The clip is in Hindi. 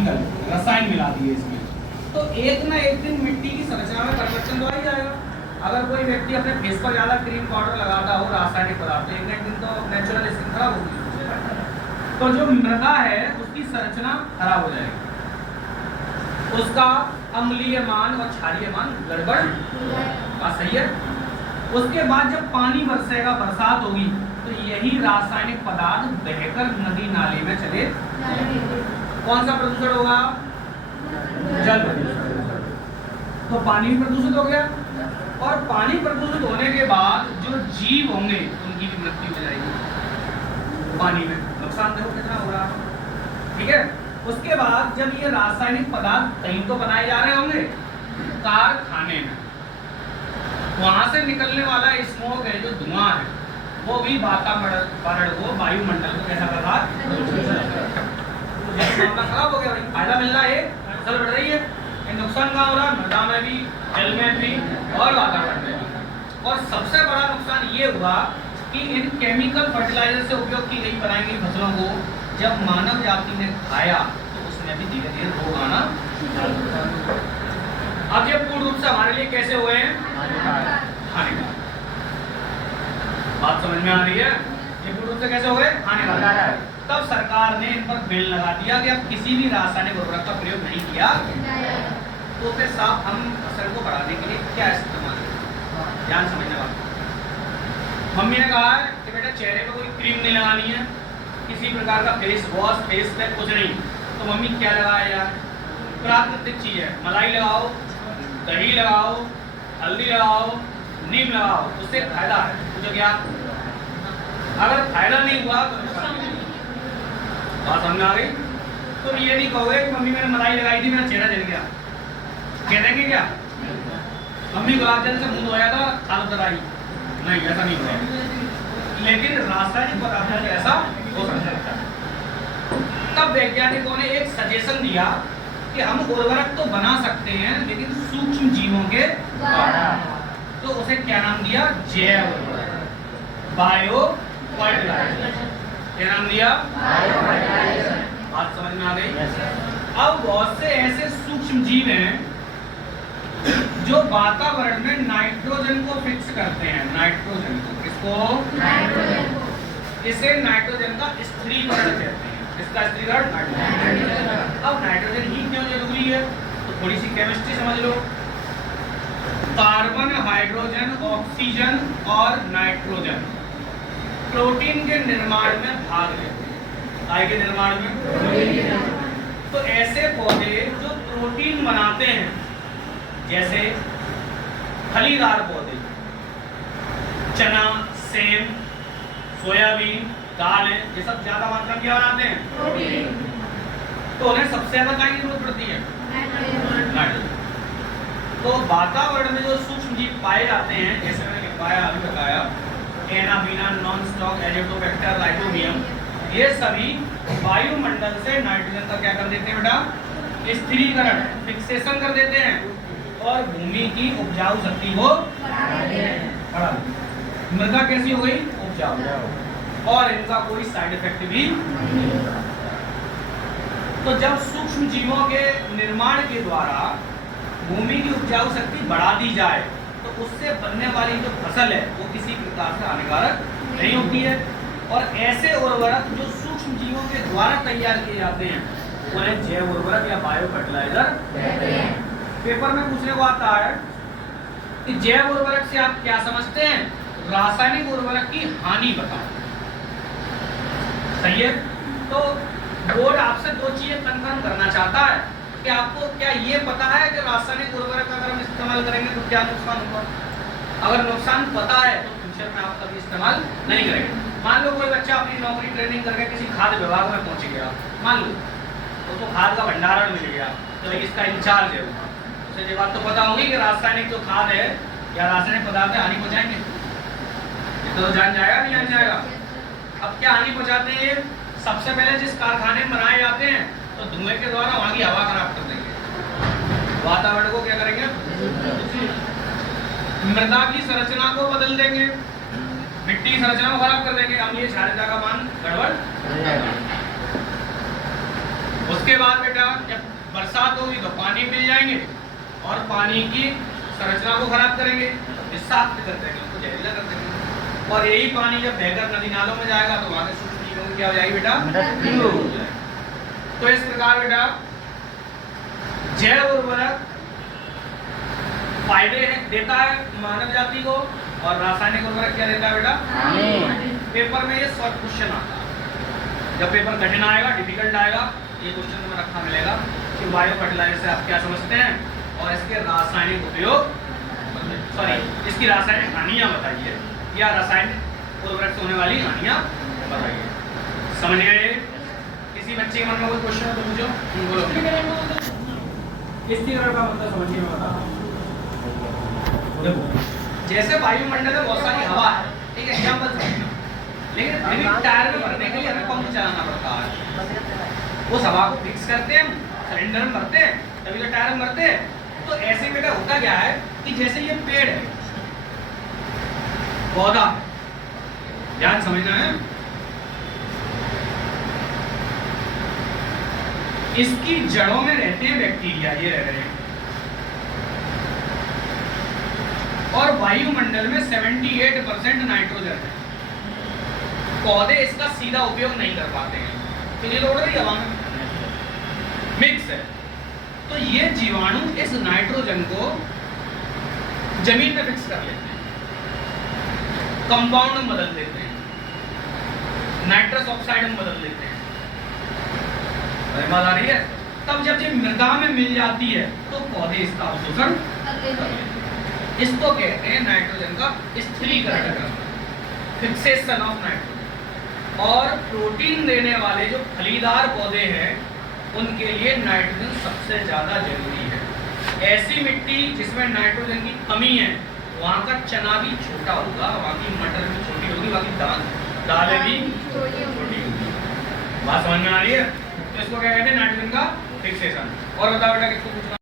केमिकल रसायन मिला दिए इसमें, तो एक ना एक दिन मिट्टी की संरचना में परिवर्तन तो आ ही जाएगा। अगर कोई व्यक्ति अपने फेस पर ज़्यादा क्रीम पाउडर लगाता हो रासायनिक पदार्थ, एक ना एक दिन तो नेचुरल स्किन खराब होगी। तो जो मृदा है उसकी संरचना खराब हो जाएगी, उसका अम्लीय मान और क्षारीय मान गड़बड़, बात सही है। उसके बाद जब पानी बरसेगा, बरसात होगी, तो यही रासायनिक पदार्थ बहकर नदी नाले में चले, कौन सा प्रदूषण होगा? जल प्रदूषण। तो पानी प्रदूषित हो गया, और पानी प्रदूषित होने के बाद जो जीव होंगे उनकी भी मृत्यु हो जाएगी। पानी में नुकसान देखो कितना हो रहा है, ठीक है। उसके बाद जब ये रासायनिक पदार्थ कहीं तो बनाए जा रहे होंगे, कारखाने में, वहां से निकलने वाला स्मोक है, जो धुआं है, वो भी वातावरण को, वायुमंडल को कैसा कर रहा है? मामला खराब हो गया भाई। फायदा मिल रहा है, फसल बढ़ रही है, नुकसान कहाँ हो रहा है? मृदा में भी, जल में भी और वातावरण में भी। और सबसे बड़ा नुकसान ये हुआ कि इन केमिकल फर्टिलाइजर से उपयोग की गई बनाई गई फसलों को जब मानव जाति ने खाया तो उसमें भी धीरे धीरे रोग आना। अब ये पूर्ण रूप से हमारे लिए कैसे हुए हैं? हानिकारक। बात समझ में आ रही है? ये पूर्ण रूप से कैसे हो गए? हानिकारक। तब सरकार ने इन पर बैन लगा दिया कि अब किसी भी रासायनिक उर्वरक का प्रयोग नहीं किया। तो फिर साहब हम फसल को बढ़ाने के लिए क्या इस्तेमाल करें? ध्यान समझने वाला। मम्मी ने कहा है कि बेटा चेहरे पे कोई क्रीम नहीं लगानी है, किसी प्रकार का फेस वॉश, फेस पैक कुछ नहीं। तो मम्मी क्या लगाया यार? प्राकृतिक चीज है, मलाई लगाओ, दही लगाओ, हल्दी लगाओ, नीम लगाओ, उससे फायदा है। तो क्या अगर फायदा नहीं हुआ तो बात समझ आ गई? तुम ये नहीं कहोगे कि मम्मी मैंने मलाई लगाई थी, मेरा चेहरा जल गया, कह देंगे क्या? मम्मी गुलाब जल से मुंह धोया था, हालत आई नहीं, ऐसा नहीं हुआ। लेकिन रासायनिक पदार्थों से ऐसा हो सकता है। तब वैज्ञानिकों ने एक सजेशन दिया कि हम उर्वरक तो बना सकते हैं लेकिन सूक्ष्म जीवों के द्वारा। तो उसे क्या नाम दिया? जैव उर्वरक, बायो फर्टिलाइजर। क्या नाम दिया? Bio fertiliser. बात समझ में आ गई? अब बहुत से ऐसे सूक्ष्म जीव हैं जो वातावरण में नाइट्रोजन को फिक्स करते हैं। नाइट्रोजन को, किसको? नाइट्रोजन को। इसे नाइट्रोजन का स्थिरीकरण कहते हैं। इसका स्थिरीकरण नाइट्रोजन। अब नाइट्रोजन ही क्यों जरूरी है? तो थोड़ी सी केमिस्ट्री समझ लो। कार्बन, हाइड्रोजन, ऑक्सीजन और नाइट्रोजन प्रोटीन के निर्माण में भाग लेते हैं। काय के निर्माण में? तो ऐसे पौधे जो प्रोटीन बनाते हैं, जैसे फलीदार पौधे, चना, सेम, सोयाबीन, दाल, ये सब ज्यादा मात्रा में क्या बनाते हैं? प्रोटीन। तो उन्हें सबसे ज्यादा काय की जरूरत पड़ती है? नाइट्रोजन। तो वातावरण में जो सूक्ष्म जीव पाए जाते हैं, जैसे मैंने लिखवाया अभी बताया, एनाबीना, नॉन-स्टॉक, एजोटोबैक्टर, राइजोबियम, ये सभी वायुमंडल से नाइट्रोजन का क्या कर देते हैं बेटा? स्थिरीकरण, फिक्सेशन कर देते हैं और भूमि की उपजाऊ शक्ति को बढ़ा देते हैं। मृदा कैसी हो गई? उपजाऊ। और इनका कोई साइड इफेक्ट भी नहीं होता। तो जब सूक्ष्म जीवों के निर्माण के द्वारा भूमि की उपजाऊ शक्ति बढ़ा दी जाए तो उससे बनने वाली जो फसल है वो किसी प्रकार से हानिकारक नहीं होती है। और ऐसे उर्वरक जो सूक्ष्म जीवों के द्वारा तैयार किए जाते हैं उन्हें जैव उर्वरक या बायो फर्टिलाइजर कहते हैं। पेपर में पूछने को आता है कि जैव उर्वरक से आप क्या समझते हैं? रासायनिक उर्वरक की हानि बताओ। सही है? तो बोर्ड आपसे दो चीजें कंफर्म करना चाहता है कि आपको क्या ये पता है कि रासायनिक उर्वरक अगर हम इस्तेमाल करेंगे तो क्या नुकसान होगा? अगर नुकसान पता है तो फ्यूचर में आप कभी इस्तेमाल नहीं करेंगे। मान लो कोई बच्चा अपनी नौकरी ट्रेनिंग करके किसी खाद्य विभाग में पहुंच गया, मान लो उसको खाद का भंडारण मिल गया, तो इसका इंचार्ज है, उसे ये बात तो पता होगी कि रासायनिक जो खाद है या रासायनिक पदार्थ हानि पहुंचाएंगे, तो जान जाएगा नहीं जान जाएगा। अब क्या हानि पहुंचाते हैं? सबसे पहले जिस कारखाने में बनाए जाते हैं तो धुएं के द्वारा वहां की हवा खराब कर देंगे, वातावरण को क्या करेंगे? मृदा की संरचना को बदल देंगे, मिट्टी की संरचना को खराब कर देंगे, अम्लीय क्षारीयता का मान गड़बड़। उसके बाद बेटा जब बरसात होगी तो पानी मिल जाएंगे और पानी की संरचना को खराब करेंगे, साफ कर देंगे, उसको जहरीला कर देंगे। और यही पानी जब बहकर नदी नालों में जाएगा तो वहां से सूक्ष्म जीवों की क्या हो जाएगी बेटा? मृत्यु हो जाएगी। तो इस प्रकार बेटा जैव उर्वरक फायदे देता है मानव जाति को और रासायनिक उर्वरक क्या देता है बेटा? पेपर में ये शॉर्ट क्वेश्चन आता है, जब पेपर कठिन आएगा, डिफिकल्ट आएगा, ये क्वेश्चन तुम्हें रखा मिलेगा कि बायो फर्टिलाइजर से आप क्या समझते हैं और इसके रासायनिक उपयोग, सॉरी इसकी रासायनिक हानियां बताइए या रासायनिक उर्वरक से होने वाली हानियां बताइए। समझ गए? किसी बच्चे के मन में कोई क्वेश्चन हो तो पूछो। बोलो इसकी तरह का मतलब समझिए, मैं बता रहा हूं। जैसे वायुमंडल में बहुत सारी हवा है, ठीक है, एग्जांपल समझना, लेकिन टायर में भरने के लिए हमें पंप चलाना पड़ता है। उस हवा को फिक्स करते हैं, सिलेंडर में भरते हैं, तभी तो टायर में भरते हैं। तो ऐसे में बेटा होता क्या है कि जैसे ये पेड़ है, पौधा है, ध्यान समझना है, इसकी जड़ों में रहते हैं बैक्टीरिया, ये रह रहे हैं, और वायुमंडल में 78% नाइट्रोजन है। पौधे इसका सीधा उपयोग नहीं कर पाते हैं, तो ये उड़ रही हवा में मिक्स है। तो ये जीवाणु इस नाइट्रोजन को जमीन में फिक्स कर लेते हैं, कंपाउंड में बदल देते हैं, नाइट्रस ऑक्साइड में बदल देते हैं। बात आ रही है? तब जब ये मृदा में मिल जाती है तो पौधे इसका अवशोषण कर लेते हैं। इसको कहते हैं नाइट्रोजन का स्थिरीकरण करना, फिक्सेशन ऑफ नाइट्रोजन। और प्रोटीन देने वाले जो फलीदार पौधे हैं उनके लिए नाइट्रोजन सबसे ज्यादा जरूरी है। ऐसी मिट्टी जिसमें नाइट्रोजन की कमी है वहां का चना भी छोटा होगा, वहां की मटर भी छोटी होगी, वहां की दालें भी छोटी होगी। बात समझ में आ रही है? तो इसको क्या कहते हैं? नाइट्रोजन का फिक्सेशन। और बताओ बेटा किसको पूछना?